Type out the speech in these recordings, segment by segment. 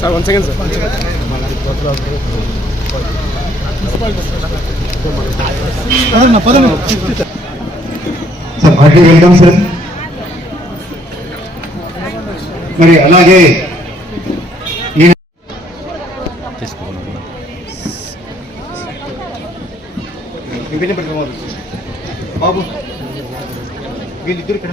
Sir one second sir sir party వెళ్దాం sir. మరి అలాగే బాబు. వీళ్ళిద్దరు ఇక్కడ.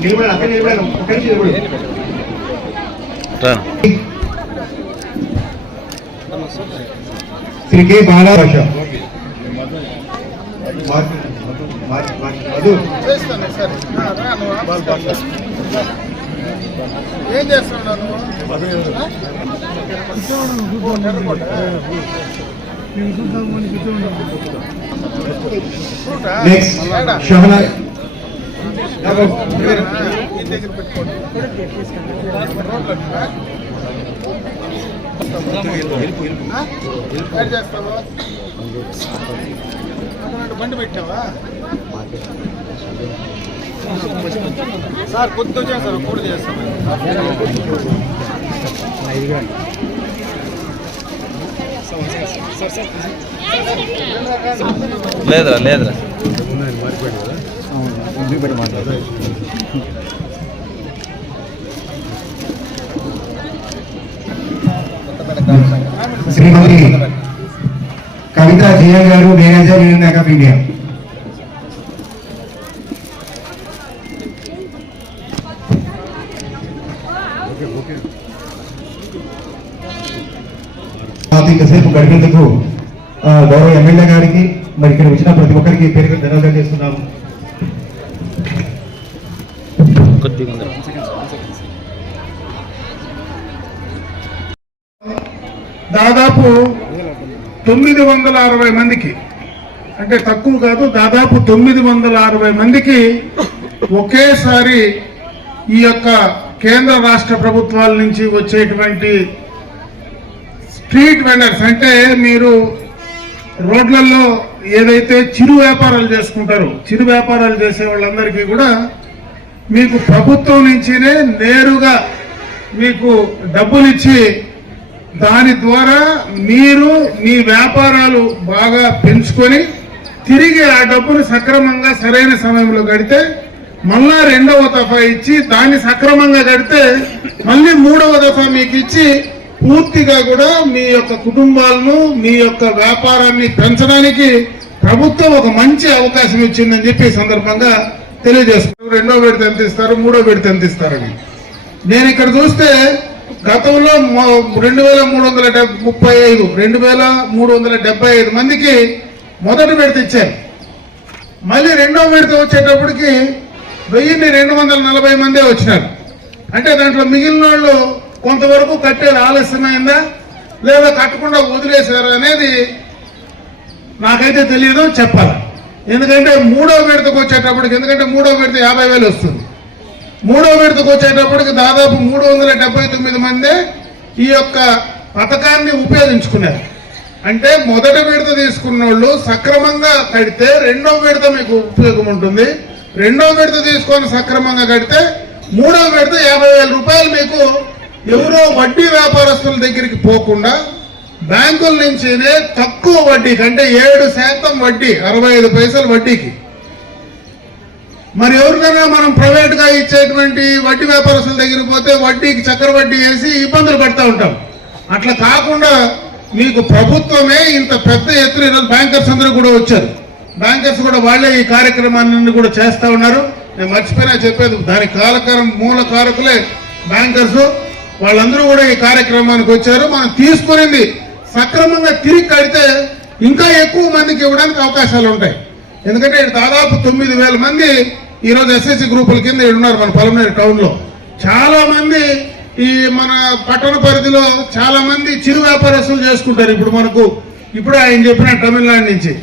నిలబడి అక్కడ నిలబడి ఒక్క నిమిషం నిలబడి శ్రీ కె బాలభాష మధు చేస్తాను సరే రా, రా నువ్వు. ఏం చేస్తున్నావు నువ్వు ఆ? ఓ, ఎర్రకోట. ఫ్రూటా? నెక్స్ట్ ఏడా? షహనా ఇదేనా? ఈ దగ్గర పెట్టుకోండి రోడ్లోనా? ఆ? ఏం చేస్తావు? బండి పెట్టావా? సార్ కొద్ది వచ్చాను సార్ పూర్తి చేస్తాను లేదురా లేదురా. Shrimati Kavitha Jaya garu manager union bank of India. మాకు ఇంతసేపు గడిపేందుకు గౌరవ ఎమ్మెల్యే గారికి మరి ఇక్కడ వచ్చిన ప్రతి ఒక్కరికి పేరు ధన్యవాదాలు చేస్తున్నాము. కొద్దిగా దాదాపు తొమ్మిది వందల అరవై మందికి అంటే తక్కువ కాదు దాదాపు తొమ్మిది వందల అరవై మందికి ఒకేసారి ఈ యొక్క కేంద్ర రాష్ట్ర ప్రభుత్వాల నుంచి వచ్చేటువంటి స్ట్రీట్ వెండర్స్ అంటే మీరు రోడ్లలో ఏదైతే చిరు వ్యాపారాలు చేసుకుంటారో చిరు వ్యాపారాలు చేసే వాళ్ళందరికీ కూడా మీకు ప్రభుత్వం నుంచినే నేరుగా మీకు డబ్బులు ఇచ్చి దాని ద్వారా మీరు మీ వ్యాపారాలు బాగా పెంచుకొని తిరిగి ఆ డబ్బును సక్రమంగా సరైన సమయంలో గడితే మళ్ళా రెండవ దఫా ఇచ్చి దాన్ని సక్రమంగా గడితే మళ్ళీ మూడవ దఫా మీకు ఇచ్చి పూర్తిగా కూడా మీ యొక్క కుటుంబాలను మీ యొక్క వ్యాపారాన్ని పెంచడానికి ప్రభుత్వం ఒక మంచి అవకాశం ఇచ్చిందని చెప్పి సందర్భంగా తెలియజేస్తున్నారు రెండో విడత ఎంత ఇస్తారు? మూడో విడత ఎంత ఇస్తారని. నేను ఇక్కడ చూస్తే గతంలో రెండు వేల మూడు వందల డెబ్- ముప్పై ఐదు రెండు వేల మూడు వందల డెబ్బై ఐదు మందికి మొదటి విడత ఇచ్చారు. మళ్ళీ రెండో విడత వచ్చేటప్పటికి వెయ్యిన్ని రెండు వందల నలభై మందే వచ్చినారు. అంటే దాంట్లో మిగిలిన వాళ్ళు కొంతవరకు కట్టేది ఆలస్యమైందా లేదా కట్టకుండా వదిలేశారు అనేది నాకైతే తెలియదు చెప్పాలి. ఎందుకంటే మూడో విడతకు వచ్చేటప్పటికి ఎందుకంటే మూడో విడత యాభై వేలు వస్తుంది. మూడో విడతకు వచ్చేటప్పటికి దాదాపు మూడు వందల డెబ్బై తొమ్మిది మంది ఈ యొక్క పథకాన్ని ఉపయోగించుకున్నారు. అంటే మొదటి విడత తీసుకున్న వాళ్ళు సక్రమంగా కడితే రెండో విడత మీకు ఉపయోగం ఉంటుంది. రెండో విడత తీసుకొని సక్రమంగా కడితే మూడో విడత యాభై వేల రూపాయలు మీకు ఎవరో వడ్డీ వ్యాపారస్తుల దగ్గరికి పోకుండా బ్యాంకుల నుంచినే తక్కువ వడ్డీకి అంటే ఏడు శాతం వడ్డీ అరవై ఐదు పైసలు వడ్డీకి. మరి ఎవరికైనా మనం ప్రైవేట్గా ఇచ్చేటువంటి వడ్డీ వ్యాపారస్తుల దగ్గరికి పోతే వడ్డీకి చక్ర వడ్డీ వేసి ఇబ్బందులు పడుతూ ఉంటాం. అట్లా కాకుండా మీకు ప్రభుత్వమే ఇంత పెద్ద ఎత్తున ఈరోజు బ్యాంకర్స్ అందరూ కూడా వచ్చారు. బ్యాంకర్స్ కూడా వాళ్ళే ఈ కార్యక్రమాన్ని కూడా చేస్తా ఉన్నారు. నేను మర్చిపోయినా చెప్పేది దాని కాలకారం మూల కారకులే బ్యాంకర్స్ వాళ్ళందరూ కూడా ఈ కార్యక్రమానికి వచ్చారు. మనం తీసుకునేది సక్రమంగా తిరిగి కడితే ఇంకా ఎక్కువ మందికి ఇవ్వడానికి అవకాశాలు ఉంటాయి. ఎందుకంటే దాదాపు తొమ్మిది వేల మంది ఈరోజు ఎస్ఎస్సి గ్రూపుల కింద ఉన్నారు మన పలమనేరు టౌన్లో. చాలామంది చాలా మంది ఈ మన పట్టణ పరిధిలో చాలా మంది చిరు వ్యాపారస్తులు చేసుకుంటారు ఇప్పుడు మనకు. ఇప్పుడు ఆయన చెప్పిన తమిళనాడు నుంచి.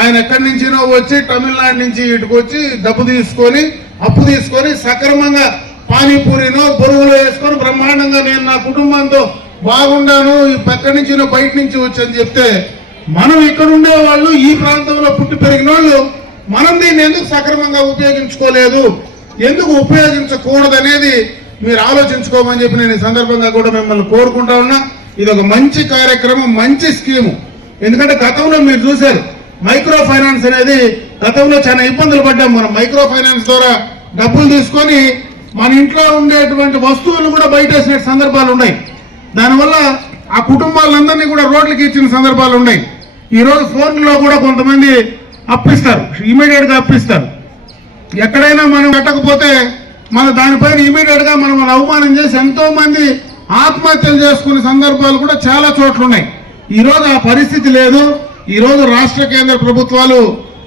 ఆయన ఎక్కడి నుంచినో వచ్చి తమిళనాడు నుంచి ఇటుకు వచ్చి డబ్బు తీసుకొని అప్పు తీసుకొని సక్రమంగా పానీపూరినో బొరుగులో వేసుకొని బ్రహ్మాండంగా నేను నా కుటుంబంతో బాగుండాను ఈ పక్క నుంచి బయట నుంచి వచ్చని చెప్తే మనం ఇక్కడ ఉండే వాళ్ళు ఈ ప్రాంతంలో పుట్టి పెరిగిన వాళ్ళు మనం దీన్ని ఎందుకు సక్రమంగా ఉపయోగించుకోలేదు? ఎందుకు ఉపయోగించకూడదనేది మీరు ఆలోచించుకోమని చెప్పి నేను ఈ సందర్భంగా కూడా మిమ్మల్ని కోరుకుంటా ఉన్నా. ఇది ఒక మంచి కార్యక్రమం మంచి స్కీము. ఎందుకంటే గతంలో మీరు చూశారు మైక్రో ఫైనాన్స్ అనేది గతంలో చాలా ఇబ్బందులు పడ్డాం మనం. మైక్రో ఫైనాన్స్ ద్వారా డబ్బులు తీసుకొని మన ఇంట్లో ఉండేటువంటి వస్తువులు కూడా బయటేసిన సందర్భాలు ఉన్నాయి. దానివల్ల ఆ కుటుంబాలందరినీ కూడా రోడ్లకి ఇచ్చిన సందర్భాలు ఉన్నాయి. ఈ రోజు ఫోన్లో కూడా కొంతమంది అప్పిస్తారు. ఇమీడియట్గా అప్పిస్తారు. ఎక్కడైనా మనం కట్టకపోతే మన దానిపైన ఇమీడియట్గా మనం అవమానం చేసి ఎంతో మంది ఆత్మహత్యలు చేసుకునే సందర్భాలు కూడా చాలా చోట్ల ఉన్నాయి ఈ రోజు ఆ పరిస్థితి లేదు. ఈ రోజు రాష్ట్ర కేంద్ర ప్రభుత్వాలు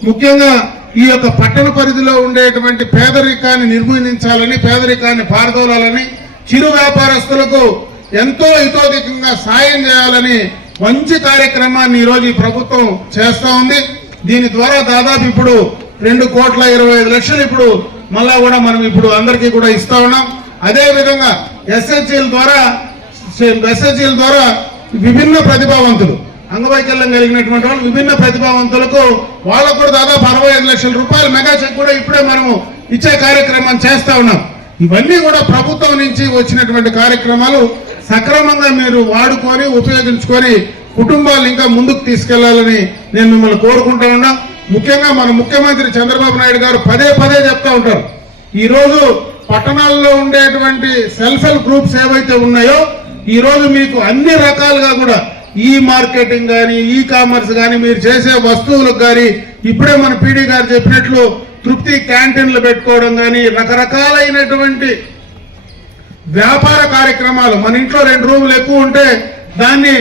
ముఖ్యంగా ఈ యొక్క పట్టణ పరిధిలో ఉండేటువంటి పేదరికాన్ని నిర్మూలించాలని పేదరికాన్ని పారదోలాలని చిరు వ్యాపారస్తులకు ఎంతో హితోధికంగా సాయం చేయాలని మంచి కార్యక్రమాన్ని ఈరోజు రోజు ఈ ప్రభుత్వం చేస్తూ ఉంది. దీని ద్వారా దాదాపు ఇప్పుడు రెండు కోట్ల ఇరవై ఐదు లక్షలు ఇప్పుడు మళ్ళా కూడా మనం ఇప్పుడు అందరికీ కూడా ఇస్తా ఉన్నాం. అదేవిధంగా ఎస్హెచ్ఎల్ ద్వారా ఎస్హెచ్ఎల్ ద్వారా విభిన్న ప్రతిభావంతులు అంగవైకల్యం కలిగినటువంటి వాళ్ళు విభిన్న ప్రతిభావంతులకు వాళ్ళకు కూడా దాదాపు అరవై ఐదు లక్షల రూపాయలు మెగా చెక్ కూడా ఇప్పుడే మనము ఇచ్చే కార్యక్రమం చేస్తా ఉన్నాం. ఇవన్నీ కూడా ప్రభుత్వం నుంచి వచ్చినటువంటి కార్యక్రమాలు సక్రమంగా మీరు వాడుకొని ఉపయోగించుకొని కుటుంబాలు ఇంకా ముందుకు తీసుకెళ్ళాలని నేను మిమ్మల్ని కోరుకుంటా ఉన్నా. ముఖ్యంగా మన ముఖ్యమంత్రి చంద్రబాబు నాయుడు గారు పదే పదే చెప్తా ఉంటారు. ఈరోజు పట్టణాల్లో ఉండేటువంటి సెల్ఫ్ హెల్ప్ గ్రూప్స్ ఏవైతే ఉన్నాయో ఈరోజు మీకు అన్ని రకాలుగా కూడా ఈ మార్కెటింగ్ కానీ ఈ కామర్స్ కానీ మీరు చేసే వస్తువులకు కానీ ఇప్పుడే మన పీడీ గారు చెప్పినట్లు తృప్తి క్యాంటీన్లు పెట్టుకోవడం కానీ రకరకాలైనటువంటి వ్యాపార కార్యక్రమాలు మన ఇంట్లో రెండు రూములు ఎక్కువ ఉంటే దాన్ని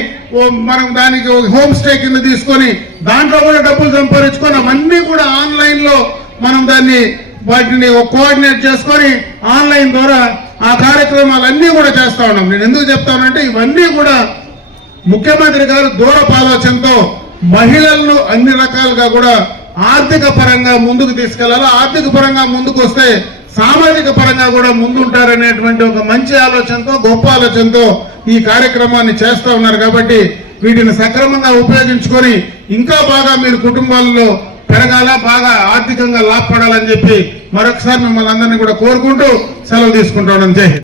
మనం దానికి ఒక హోమ్ స్టే కింద తీసుకొని దాంట్లో కూడా డబ్బులు సంపాదించుకొని అవన్నీ కూడా ఆన్లైన్లో మనం దాన్ని వాటిని కోఆర్డినేట్ చేసుకొని ఆన్లైన్ ద్వారా ఆ కార్యక్రమాలన్నీ కూడా చేస్తా ఉన్నాం. నేను ఎందుకు చెప్తానంటే ఇవన్నీ కూడా ముఖ్యమంత్రి గారు దూరపాలోచనతో మహిళలను అన్ని రకాలుగా కూడా ఆర్థిక పరంగా ముందుకు తీసుకెళ్ళాలి? ఆర్థిక పరంగా ముందుకు వస్తే సామాజిక పరంగా కూడా ముందుంటారనేటువంటి ఒక మంచి ఆలోచనతో గొప్ప ఆలోచనతో ఈ కార్యక్రమాన్ని చేస్తూ ఉన్నారు కాబట్టి వీటిని సక్రమంగా ఉపయోగించుకొని ఇంకా బాగా మీరు కుటుంబాల్లో పెరగాల బాగా ఆర్థికంగా లాభపడాలని చెప్పి మరొకసారి మిమ్మల్ని అందరినీ కూడా కోరుకుంటూ సెలవు తీసుకుంటాను జై